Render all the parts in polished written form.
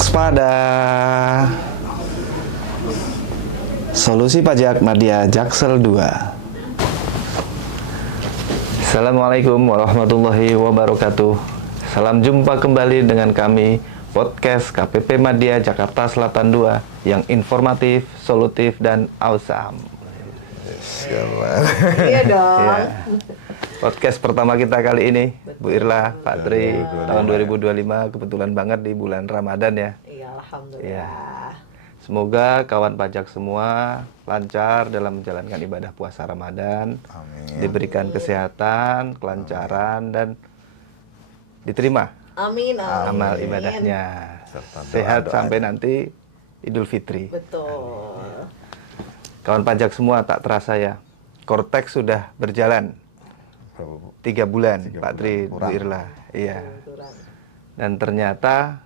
Waspada. Solusi Pajak Madya Jaksel 2. Assalamualaikum warahmatullahi wabarakatuh. Salam jumpa kembali dengan kami podcast KPP Madya Jakarta Selatan 2 yang informatif, solutif, dan awesome. Iya dong. Ya. Podcast pertama kita kali ini, Bu Irla, Pak Tri, tahun 2025, kebetulan banget di bulan Ramadan ya. Iya, alhamdulillah. Ya. Semoga kawan pajak semua lancar dalam menjalankan ibadah puasa Ramadan. Amin. Diberikan kesehatan, kelancaran, dan diterima Amin. amal ibadahnya. Serta Sehat doa-doa. sampai nanti Idul Fitri. Betul. Kawan pajak semua, tak terasa ya, Kortex sudah berjalan 3 bulan, 3 Pak Tri, Bu kurang. Irla. Iya. Kurang. Dan ternyata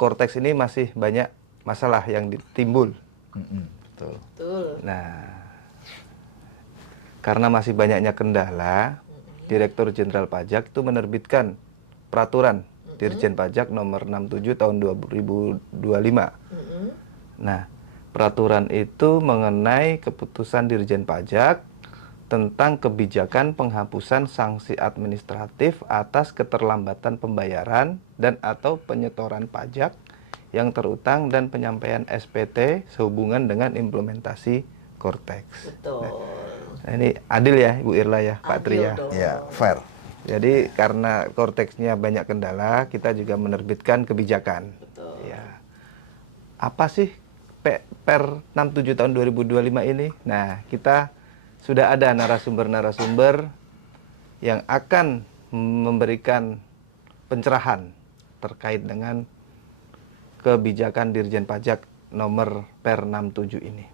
Kortex ini masih banyak masalah yang timbul. Betul. Betul. Nah, karena masih banyaknya kendala, Direktur Jenderal Pajak itu menerbitkan peraturan Dirjen Pajak nomor 67 tahun 2025. Nah, peraturan itu mengenai keputusan Dirjen Pajak tentang kebijakan penghapusan sanksi administratif atas keterlambatan pembayaran dan atau penyetoran pajak yang terutang dan penyampaian SPT sehubungan dengan implementasi Kortex. Betul. Nah, ini adil ya Ibu Irla ya, Pak Tri ya. Adil dong. Ya, fair. Jadi karena Korteksnya banyak kendala, kita juga menerbitkan kebijakan. Betul. Ya. Apa sih Per 67 tahun 2025 ini? Nah, kita sudah ada narasumber-narasumber yang akan memberikan pencerahan terkait dengan kebijakan Dirjen Pajak nomor Per 67 ini.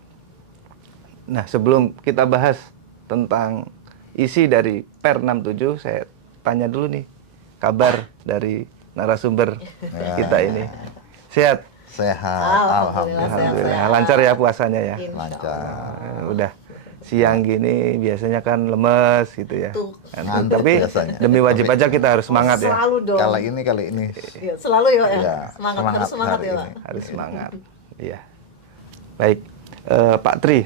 Nah, sebelum kita bahas tentang isi dari Per 67, saya tanya dulu nih kabar dari narasumber kita ini. Sehat? Sehat. Alhamdulillah. Alhamdulillah. Alhamdulillah. Lancar ya puasanya ya? Insya Lancar. Udah siang gini biasanya kan lemes gitu ya. Tuh. Ngantuk Tapi biasanya. demi wajib pajak kita harus semangat ya. Selalu dong. Kali ini. Iya, selalu ya. Iya, Semangat. semangat Harus semangat hari ya, ini. Pak. Harus semangat. Iya. Baik, Pak Tri,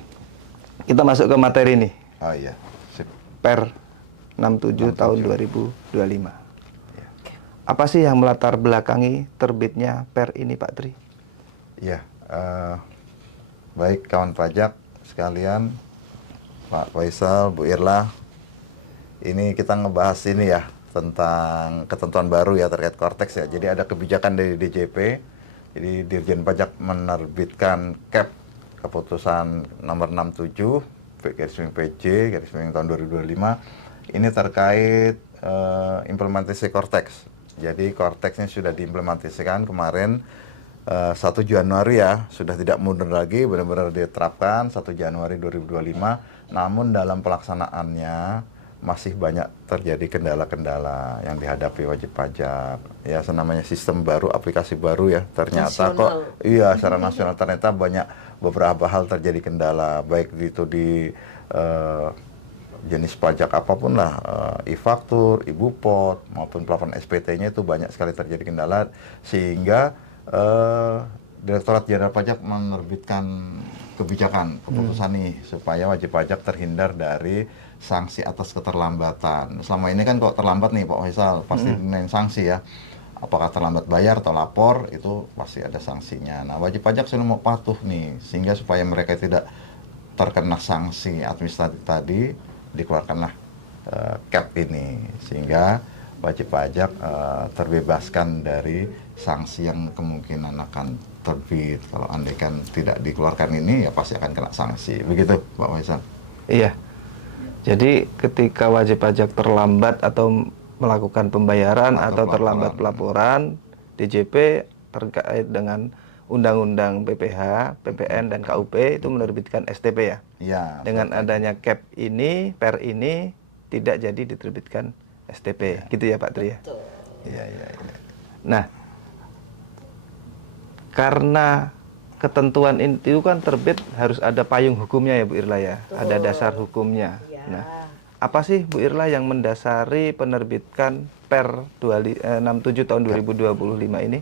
kita masuk ke materi nih. Oh iya. Sip. Per 67 tahun 2025. Apa sih yang melatar belakangi terbitnya Per ini, Pak Tri? Iya. Baik kawan pajak sekalian, Pak Faisal, Bu Irla. Ini kita ngebahas ini ya tentang ketentuan baru ya terkait Kortex ya. Jadi ada kebijakan dari DJP. Jadi Dirjen Pajak menerbitkan CAP keputusan nomor 67 PJ tahun 2025. Ini terkait implementasi Kortex. Jadi Korteksnya sudah diimplementasikan kemarin 1 Januari ya, sudah tidak mundur lagi, benar-benar diterapkan 1 Januari 2025. Namun dalam pelaksanaannya masih banyak terjadi kendala-kendala yang dihadapi wajib pajak. Ya, namanya sistem baru, aplikasi baru ya. Ternyata Nasional. kok iya secara nasional ternyata banyak beberapa hal terjadi kendala, baik itu di jenis pajak apapun lah, e-faktur, e-bupot maupun pelaporan SPT-nya itu banyak sekali terjadi kendala sehingga Direktorat Jenderal Pajak menerbitkan kebijakan keputusan nih supaya wajib pajak terhindar dari sanksi atas keterlambatan. Selama ini kan kok terlambat nih Pak Faisal pasti dikenain sanksi ya. Apakah terlambat bayar atau lapor itu pasti ada sanksinya. Nah, wajib pajak sudah mau patuh nih sehingga supaya mereka tidak terkena sanksi administratif tadi dikeluarkanlah CAP ini sehingga wajib pajak terbebaskan dari sanksi yang kemungkinan akan terbit. Kalau andaikan tidak dikeluarkan ini ya pasti akan kena sanksi. Begitu Pak Faisal. Iya. Jadi ketika wajib pajak terlambat atau melakukan pembayaran atau terlambat pelaporan, DJP terkait dengan Undang-Undang PPH, PPN, dan KUP itu menerbitkan STP ya. Iya. Dengan adanya CAP ini, Per ini tidak jadi diterbitkan STP, gitu ya Pak Tri ya. Betul. Iya. Nah, karena ketentuan itu kan terbit harus ada payung hukumnya ya Bu Irla ya, ada dasar hukumnya. Iya. Nah, apa sih Bu Irla yang mendasari penerbitan Per 67 tahun 2025 ini?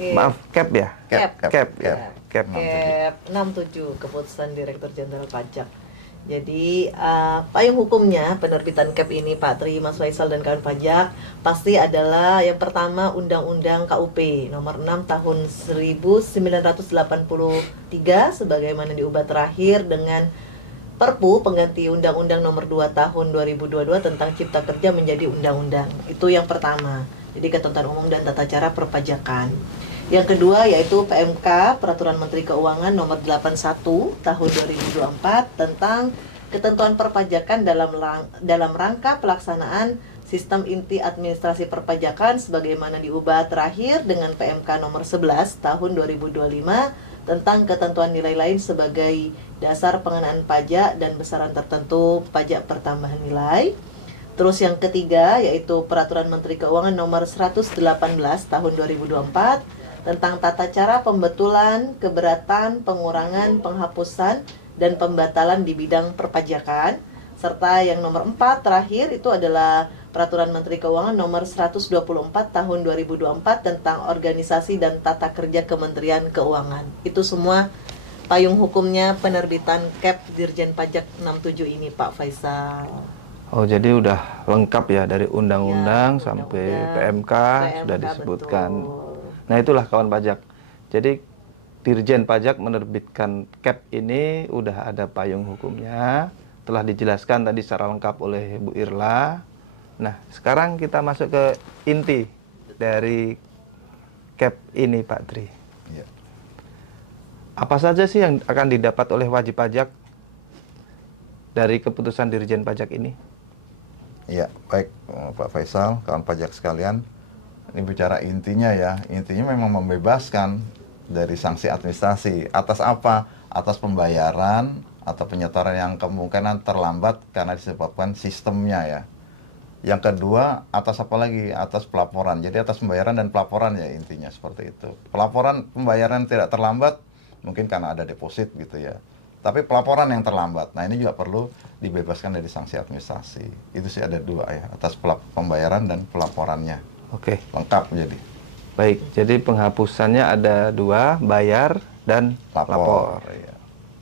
Oke. Oke. Maaf, cap ya? Cap. Cap, ya. Cap. Cap 67 Keputusan Direktur Jenderal Pajak. Jadi payung hukumnya penerbitan CAP ini Pak Tri, Mas Faisal dan kawan pajak pasti adalah yang pertama Undang-Undang KUP nomor 6 tahun 1983 sebagaimana diubah terakhir dengan Perpu pengganti Undang-Undang nomor 2 tahun 2022 tentang Cipta Kerja menjadi undang-undang. Itu yang pertama. Jadi ketentuan umum dan tata cara perpajakan. Yang kedua yaitu PMK Peraturan Menteri Keuangan nomor 81 tahun 2024 tentang ketentuan perpajakan dalam rangka pelaksanaan sistem inti administrasi perpajakan sebagaimana diubah terakhir dengan PMK nomor 11 tahun 2025 tentang ketentuan nilai lain sebagai dasar pengenaan pajak dan besaran tertentu pajak pertambahan nilai. Terus yang ketiga yaitu Peraturan Menteri Keuangan nomor 118 tahun 2024 tentang tata cara pembetulan, keberatan, pengurangan, penghapusan, dan pembatalan di bidang perpajakan. Serta yang nomor 4 terakhir itu adalah Peraturan Menteri Keuangan nomor 124 tahun 2024 tentang organisasi dan tata kerja Kementerian Keuangan. Itu semua payung hukumnya penerbitan CAP Dirjen Pajak 67 ini Pak Faisal. Oh, jadi udah lengkap ya dari undang-undang Ya, sampai undang-undang, PMK sudah disebutkan. betul. Nah, itulah kawan pajak. Jadi Dirjen Pajak menerbitkan CAP ini udah ada payung hukumnya, telah dijelaskan tadi secara lengkap oleh Bu Irla. Nah, sekarang kita masuk ke inti dari CAP ini, Pak Tri. Ya. Apa saja sih yang akan didapat oleh wajib pajak dari keputusan Dirjen Pajak ini? Ya, baik Pak Faisal, kawan pajak sekalian. Ini bicara intinya ya, intinya memang membebaskan dari sanksi administrasi. Atas apa? Atas pembayaran atau penyetoran yang kemungkinan terlambat karena disebabkan sistemnya ya. Yang kedua, atas apa lagi? Atas pelaporan. Jadi atas pembayaran dan pelaporan ya intinya seperti itu. Pelaporan pembayaran tidak terlambat, mungkin karena ada deposit gitu ya. Tapi pelaporan yang terlambat, nah ini juga perlu dibebaskan dari sanksi administrasi. Itu sih ada dua ya, atas pembayaran dan pelaporannya. Oke, Lengkap jadi. baik. Jadi penghapusannya ada dua, bayar dan lapor. Ya.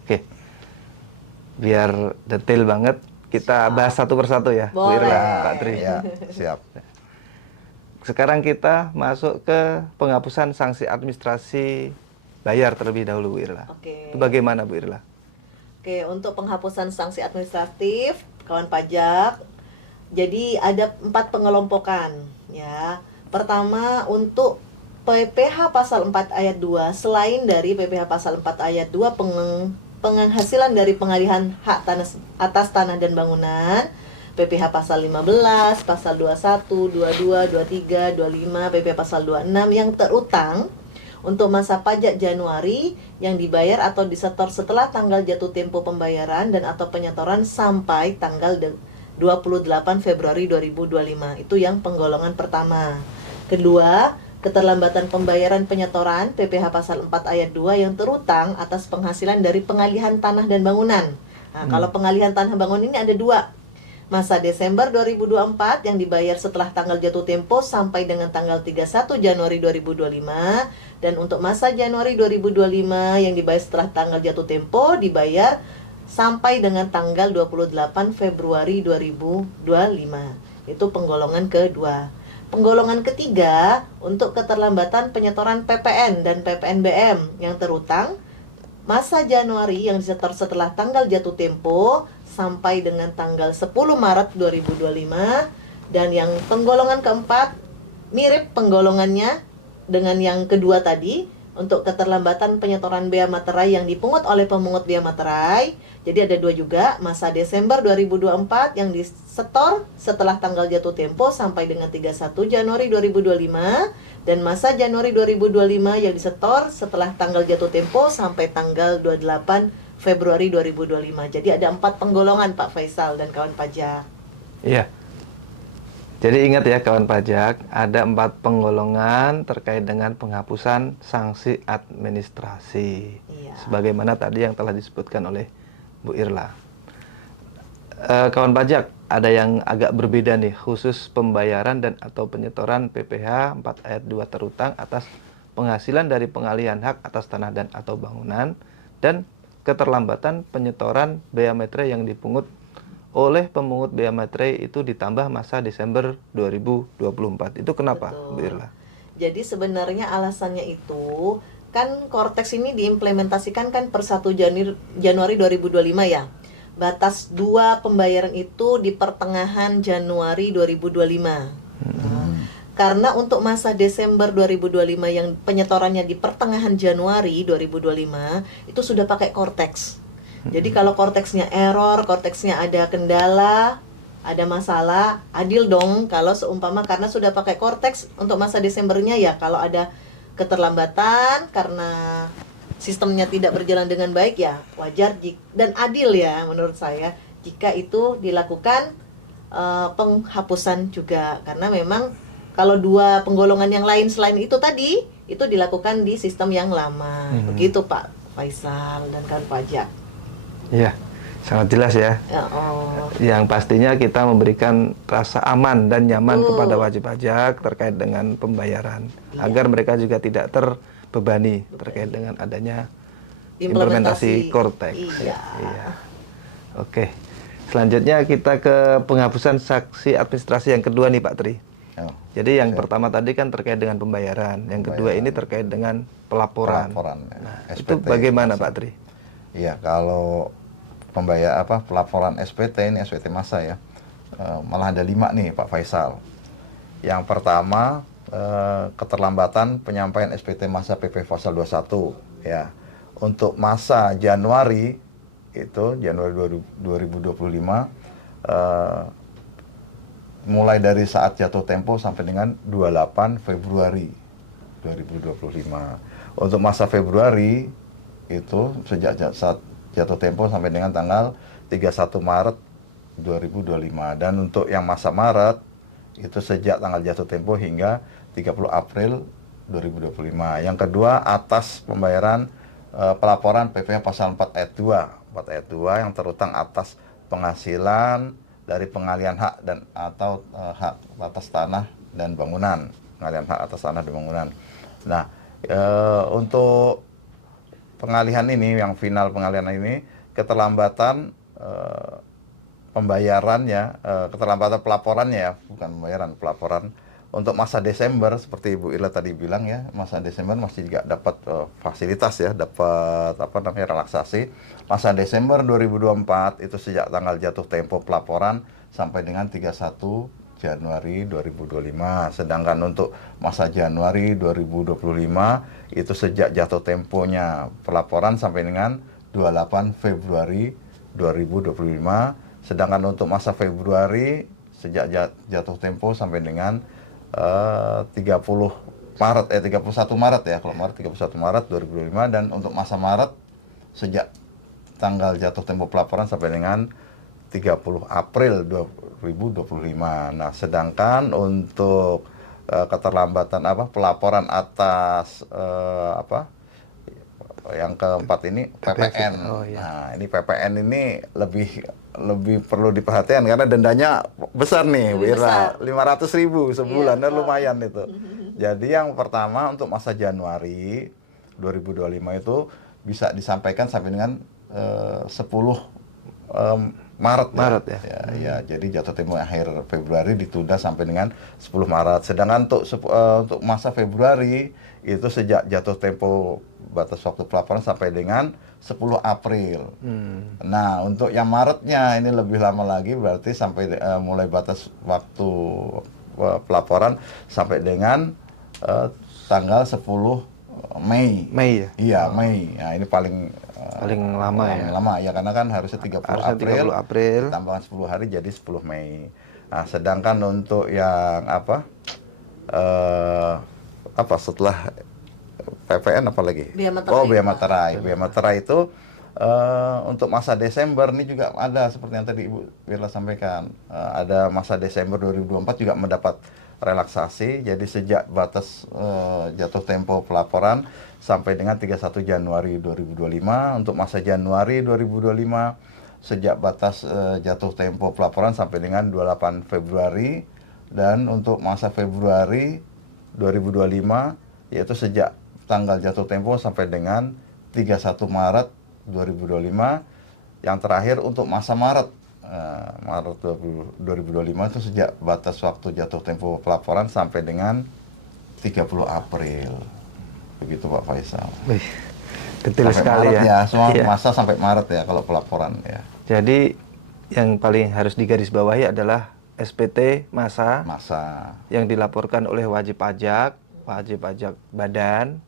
Oke, biar detail banget, kita bahas satu persatu ya, Bu Boleh. Irla, Kak Tri. Ya, siap. Sekarang kita masuk ke penghapusan sanksi administrasi bayar terlebih dahulu, Bu Irla. Oke. Itu bagaimana, Bu Irla? Oke, untuk penghapusan sanksi administratif, kawan pajak, jadi ada 4 pengelompokan ya. Pertama untuk PPh pasal 4 ayat 2, selain dari PPh pasal 4 ayat 2 penghasilan dari pengalihan hak tanah atas tanah dan bangunan, PPh pasal 15, pasal 21, 22, 23, 25, PPh pasal 26 yang terutang untuk masa pajak Januari yang dibayar atau disetor setelah tanggal jatuh tempo pembayaran dan atau penyetoran sampai tanggal 28 Februari 2025. Itu yang penggolongan pertama. Kedua, keterlambatan pembayaran penyetoran PPh pasal 4 ayat 2 yang terutang atas penghasilan dari pengalihan tanah dan bangunan. Nah, kalau pengalihan tanah bangunan ini ada dua. Masa Desember 2024 yang dibayar setelah tanggal jatuh tempo sampai dengan tanggal 31 Januari 2025, dan untuk masa Januari 2025 yang dibayar setelah tanggal jatuh tempo dibayar sampai dengan tanggal 28 Februari 2025. Itu penggolongan kedua. Penggolongan ketiga untuk keterlambatan penyetoran PPN dan PPNBM yang terutang masa Januari yang disetor setelah tanggal jatuh tempo sampai dengan tanggal 10 Maret 2025, dan yang penggolongan keempat mirip penggolongannya dengan yang kedua tadi untuk keterlambatan penyetoran bea materai yang dipungut oleh pemungut bea materai. Jadi ada dua juga, masa Desember 2024 yang disetor setelah tanggal jatuh tempo sampai dengan 31 Januari 2025, dan masa Januari 2025 yang disetor setelah tanggal jatuh tempo sampai tanggal 28 Februari 2025. Jadi ada 4 penggolongan Pak Faisal dan kawan pajak. Iya. Jadi ingat ya kawan pajak, ada 4 penggolongan terkait dengan penghapusan sanksi administrasi. Iya. Sebagaimana tadi yang telah disebutkan oleh Bu Irla. Kawan pajak, ada yang agak berbeda nih, khusus pembayaran dan atau penyetoran PPh 4 ayat 2 terutang atas penghasilan dari pengalihan hak atas tanah dan atau bangunan, dan keterlambatan penyetoran bea materai yang dipungut oleh pemungut bea materai itu ditambah masa Desember 2024. Itu kenapa, Bu Betul. Irla? Jadi sebenarnya alasannya itu kan Kortex ini diimplementasikan kan per 1 Januari 2025 ya. Batas 2 pembayaran itu di pertengahan Januari 2025. Nah, karena untuk masa Desember 2025 yang penyetorannya di pertengahan Januari 2025 itu sudah pakai Kortex. Jadi kalau Korteksnya error, Korteksnya ada kendala, ada masalah, adil dong kalau seumpama karena sudah pakai Kortex untuk masa Desembernya ya, kalau ada keterlambatan karena sistemnya tidak berjalan dengan baik ya wajar dan adil ya menurut saya jika itu dilakukan penghapusan juga, karena memang kalau 2 penggolongan yang lain selain itu tadi itu dilakukan di sistem yang lama. Begitu Pak Faisal dan kan pajak. Iya, sangat jelas ya. Yang pastinya kita memberikan rasa aman dan nyaman kepada wajib pajak terkait dengan pembayaran, agar mereka juga tidak terbebani terkait dengan adanya implementasi Kortex. Iya. Oke. Selanjutnya kita ke penghapusan sanksi administrasi yang kedua nih Pak Tri. Jadi yang pertama tadi kan terkait dengan pembayaran, yang kedua ini terkait dengan pelaporan. Nah, itu bagaimana Pak Tri? Iya, kalau pelaporan SPT ini SPT masa ya, malah ada 5 nih Pak Faisal. Yang pertama keterlambatan penyampaian SPT masa PP pasal 21 ya. Untuk masa Januari itu Januari 2025 mulai dari saat jatuh tempo sampai dengan 28 Februari 2025. Untuk masa Februari itu sejak saat jatuh tempo sampai dengan tanggal 31 Maret 2025. Dan untuk yang masa Maret itu sejak tanggal jatuh tempo hingga 30 April 2025. Yang kedua atas pembayaran pelaporan PPh pasal 4 ayat 2. 4 ayat 2 yang terutang atas penghasilan dari pengalihan hak dan atau hak atas tanah dan bangunan. Pengalihan hak atas tanah dan bangunan. Nah, untuk pengalihan ini, yang final pengalihan ini, keterlambatan pembayarannya, keterlambatan pelaporannya ya, bukan pembayaran, pelaporan untuk masa Desember seperti Ibu Irla tadi bilang ya, masa Desember masih juga dapat fasilitas ya, dapat relaksasi. Masa Desember 2024 itu sejak tanggal jatuh tempo pelaporan sampai dengan 31 Januari 2025. Sedangkan untuk masa Januari 2025 itu sejak jatuh temponya pelaporan sampai dengan 28 Februari 2025. Sedangkan untuk masa Februari sejak jatuh tempo sampai dengan 31 Maret ya, kalau Maret 31 Maret 2025. Dan untuk masa Maret sejak tanggal jatuh tempo pelaporan sampai dengan 30 April 2025. Nah, sedangkan untuk keterlambatan pelaporan atas yang keempat ini PPN. Nah, ini PPN ini lebih perlu diperhatikan karena dendanya besar nih, Wira, 500.000 sebulan, dan lumayan itu. Jadi yang pertama untuk masa Januari 2025 itu bisa disampaikan sampai dengan 10 Maret ya. Ya, jadi jatuh tempo akhir Februari ditunda sampai dengan 10 Maret. Sedangkan untuk masa Februari itu sejak jatuh tempo batas waktu pelaporan sampai dengan 10 April. Nah, untuk yang Maretnya ini lebih lama lagi, berarti sampai mulai batas waktu pelaporan sampai dengan tanggal 10 Mei. Mei ya? Iya, Mei. Nah, ini paling lama ya. Paling lama ya, karena kan harusnya 30 April tambahkan 10 hari jadi 10 Mei. Nah, sedangkan untuk yang setelah PPN apa lagi? Bea materai. Oh, bea materai. Bea materai itu untuk masa Desember ini juga ada seperti yang tadi Ibu Wirla sampaikan. Ada masa Desember 2024 juga mendapat relaksasi. Jadi sejak batas jatuh tempo pelaporan sampai dengan 31 Januari 2025. Untuk masa Januari 2025 sejak batas jatuh tempo pelaporan sampai dengan 28 Februari. Dan untuk masa Februari 2025 yaitu sejak tanggal jatuh tempo sampai dengan 31 Maret 2025. Yang terakhir untuk masa Maret 2025 itu sejak batas waktu jatuh tempo pelaporan sampai dengan 30 April. Begitu Pak Faisal. Wih, detail Sampai sekali Maret ya. semua Iya. masa sampai Maret ya kalau pelaporan ya. Jadi yang paling harus digarisbawahi adalah SPT masa Masa. yang dilaporkan oleh wajib pajak badan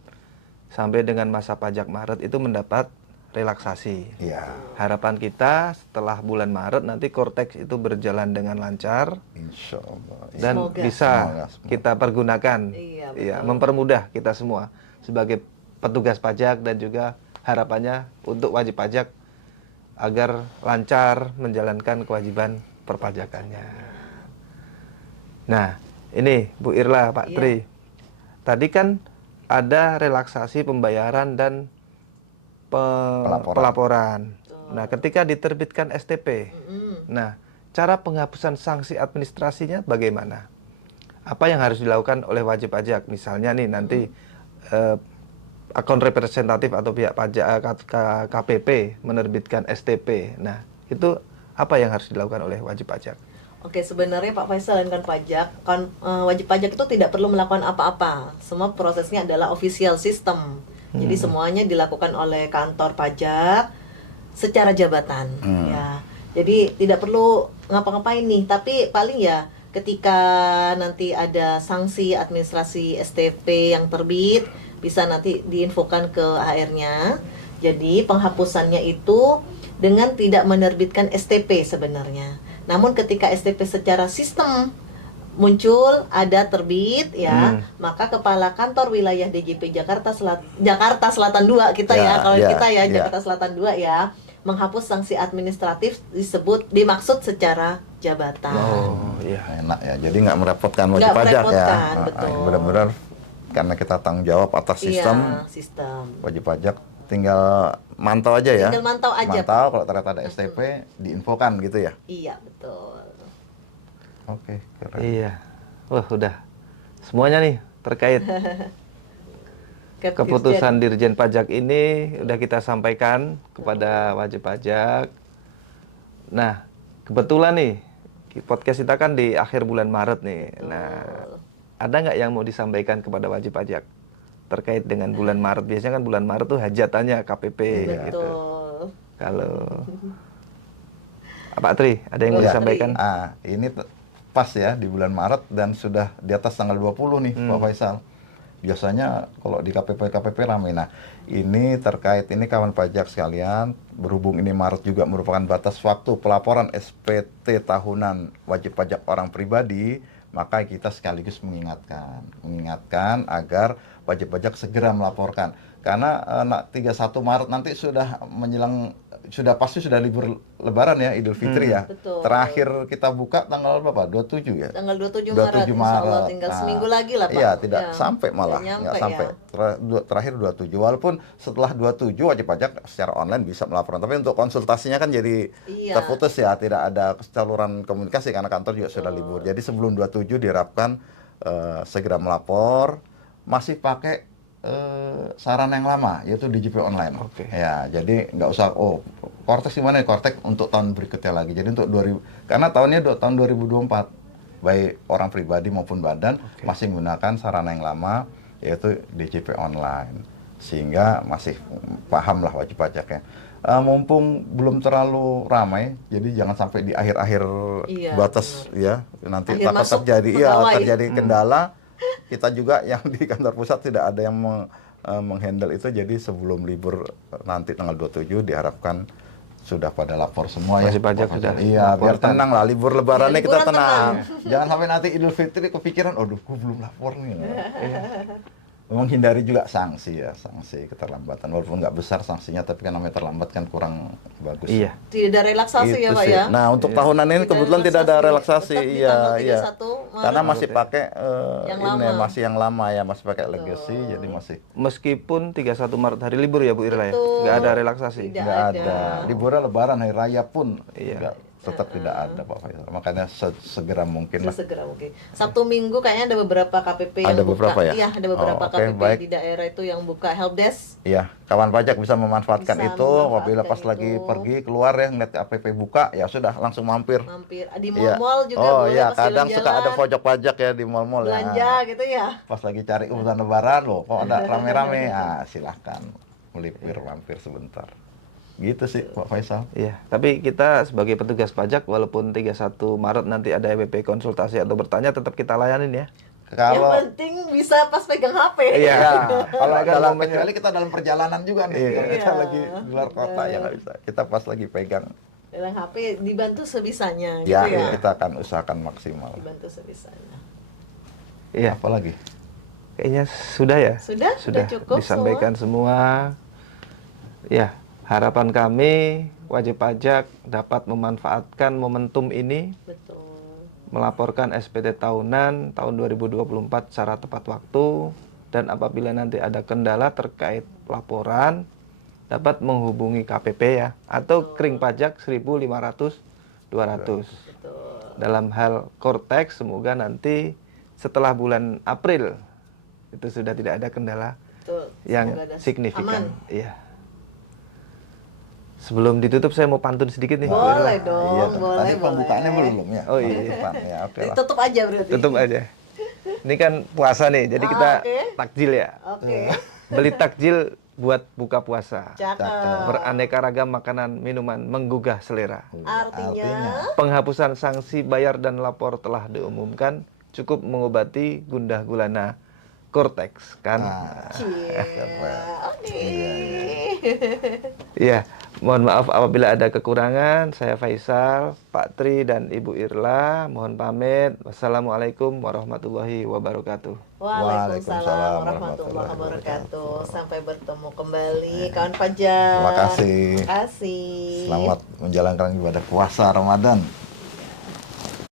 sampai dengan masa pajak Maret itu mendapat relaksasi. Iya, Harapan kita setelah bulan Maret nanti Kortex itu berjalan dengan lancar insya Allah. dan Semoga. bisa Semoga. kita pergunakan, Iya, ya, betul. mempermudah kita semua sebagai petugas pajak dan juga harapannya untuk wajib pajak agar lancar menjalankan kewajiban perpajakannya. Nah, ini Bu Irla, Pak Iya. Tri, tadi kan ada relaksasi pembayaran dan pelaporan. Nah, ketika diterbitkan STP, nah, cara penghapusan sanksi administrasinya bagaimana? Apa yang harus dilakukan oleh wajib pajak? Misalnya nih nanti akun representatif atau pihak pajak KPP menerbitkan STP. Nah, itu apa yang harus dilakukan oleh wajib pajak? Oke, sebenarnya Pak Faisal dan wajib pajak itu tidak perlu melakukan apa-apa. Semua prosesnya adalah official system. Jadi semuanya dilakukan oleh kantor pajak secara jabatan, ya. Jadi tidak perlu ngapa-ngapain nih. Tapi paling ya ketika nanti ada sanksi administrasi STP yang terbit, bisa nanti diinfokan ke HR-nya. Jadi penghapusannya itu dengan tidak menerbitkan STP sebenarnya. Namun ketika STP secara sistem muncul ada terbit ya, maka kepala kantor wilayah DJP Jakarta Selatan 2 kita ya, kalau kita ya Jakarta Selatan 2 ya, menghapus sanksi administratif dimaksud secara jabatan. Oh, iya. Enak ya, jadi nggak merepotkan wajib Nggak pajak ya. merepotkan, betul. Benar-benar karena kita tanggung jawab atas sistem, Iya, sistem. wajib pajak tinggal mantau aja ya. Tinggal mantau aja, Mantau kalau ternyata ada STP, diinfokan gitu ya. Iya, betul. Oke, keren. Iya. Wah, udah semuanya nih terkait keputusan Dirjen Pajak ini udah kita sampaikan kepada wajib pajak. Nah, kebetulan nih podcast kita kan di akhir bulan Maret nih. Nah, ada nggak yang mau disampaikan kepada wajib pajak terkait dengan bulan Maret? Biasanya kan bulan Maret tuh hajatannya KPP gitu. Betul. Kalau Pak Tri, ada yang mau Ya, disampaikan? ini pas ya di bulan Maret dan sudah di atas tanggal 20 nih Pak Faisal. Biasanya kalau di KPP ramai. Nah, ini terkait ini kawan pajak sekalian, berhubung ini Maret juga merupakan batas waktu pelaporan SPT tahunan wajib pajak orang pribadi, maka kita sekaligus mengingatkan agar wajib pajak segera melaporkan. Karena 31 Maret nanti sudah pasti sudah libur Lebaran ya, Idul Fitri ya. Betul. Terakhir kita buka tanggal berapa? 27 ya? Tanggal 27 27 Maret, insya Allah Maret. tinggal Nah, seminggu lagi lah Pak. Iya, tidak Ya, sampai malah, tidak nggak nyampe sampai. ya. Terakhir 27, walaupun setelah 27 wajib pajak secara online bisa melaporkan. Tapi untuk konsultasinya kan jadi Iya. terputus ya, tidak ada saluran komunikasi karena kantor juga sudah libur. Jadi sebelum 27 diharapkan segera melapor, masih pakai sarana yang lama, yaitu DJP online. Oke. Ya, jadi nggak usah, Kortex gimana ya? Kortex untuk tahun berikutnya lagi. Jadi untuk karena tahun 2024, baik orang pribadi maupun badan masih menggunakan sarana yang lama, yaitu DJP online. Sehingga masih paham lah wajib pajaknya. Mumpung belum terlalu ramai, jadi jangan sampai di akhir-akhir Iya, batas ya, nanti Akhir takut masuk terjadi pegawai. terjadi kendala. Kita juga yang di kantor pusat tidak ada yang menghandle itu, jadi sebelum libur nanti tanggal 27 diharapkan sudah pada lapor semua Wajib pajak Pak sudah Faisal. Iya, biar melaporkan. tenang lah, libur lebarannya Iya, kita liburan tenang. Jangan sampai nanti Idul Fitri kepikiran, gue belum lapor nih. Menghindari juga sanksi keterlambatan, walaupun nggak besar sanksinya, tapi kan namanya terlambat kan kurang bagus. Iya. Tidak ada relaksasi ya Itu Pak sih. ya. Nah, untuk tahunan ini kebetulan tidak ada relaksasi. Tetap di Iya, tanggal iya. 31 Maret. Karena masih pakai Yang ini lama. masih yang lama ya, masih pakai legacy, jadi masih Meskipun 31 Maret hari libur ya Bu Irla ya, Betul. nggak ada relaksasi. Tidak nggak ada. ada. Liburnya Lebaran, hari raya pun Iya. nggak tetap tidak ada Pak Faisal. Makanya segera mungkin lah. Segera mungkin. Sabtu Minggu kayaknya ada beberapa KPP yang Ada buka. beberapa ya? Iya, ada beberapa Oh, oke, KPP baik. di daerah itu yang buka help desk. Iya, kawan pajak bisa memanfaatkan Bisa itu. Apabila memanfaatkan pas lagi itu. pergi keluar ya ngeliat APP buka, ya sudah langsung mampir. Mampir di Iya. mall-mall juga Oh boleh iya, pas kadang suka jalan-jalan, ada pojok pajak ya di mall-mall ya. belanja gitu ya. Pas lagi cari urusan lebaran loh, kok ada rame-rame, silahkan melipir mampir sebentar. Gitu sih Pak Faisal. Iya, tapi kita sebagai petugas pajak walaupun 31 Maret nanti ada EWP konsultasi atau bertanya tetap kita layanin ya. Kalau Yang penting bisa pas pegang HP. Iya. ya, kalau Kan dalam momennya- kecuali kita dalam perjalanan juga nih, kalau kita Iya. lagi di luar kota ya nggak bisa. Kita pas lagi pegang, Dalam HP dibantu sebisanya ya, gitu ya. kita akan usahakan maksimal. Dibantu sebisanya. Iya, Apalagi? kayaknya sudah ya. Sudah cukup disampaikan semua. Ya, harapan kami wajib pajak dapat memanfaatkan momentum ini Betul. melaporkan SPT tahunan tahun 2024 secara tepat waktu, dan apabila nanti ada kendala terkait laporan dapat menghubungi KPP ya atau kring pajak 1500 200. Betul. Dalam hal Cortex semoga nanti setelah bulan April itu sudah tidak ada kendala Betul. yang Semoga ada signifikan. aman. Iya. Sebelum ditutup saya mau pantun sedikit nih. Boleh dong, Iya, boleh. tadi pembukaannya boleh. belum ya. Oh, iya. Penutupan, ya, oke lah. Tutup aja berarti. Tutup aja. Ini kan puasa nih, jadi kita Oke. takjil ya. Oke. Beli takjil buat buka puasa. Cakep. Beraneka ragam makanan, minuman menggugah selera. Artinya Penghapusan sanksi bayar dan lapor telah diumumkan, cukup mengobati gundah gulana Cortex kan. cie. Oke. Iya, mohon maaf apabila ada kekurangan. Saya Faisal, Pak Tri dan Ibu Irla mohon pamit. Wassalamualaikum warahmatullahi wabarakatuh. Waalaikumsalam warahmatullahi wabarakatuh. Sampai bertemu kembali kawan pajak. Terima kasih. Terima kasih. Selamat menjalankan ibadah puasa Ramadan.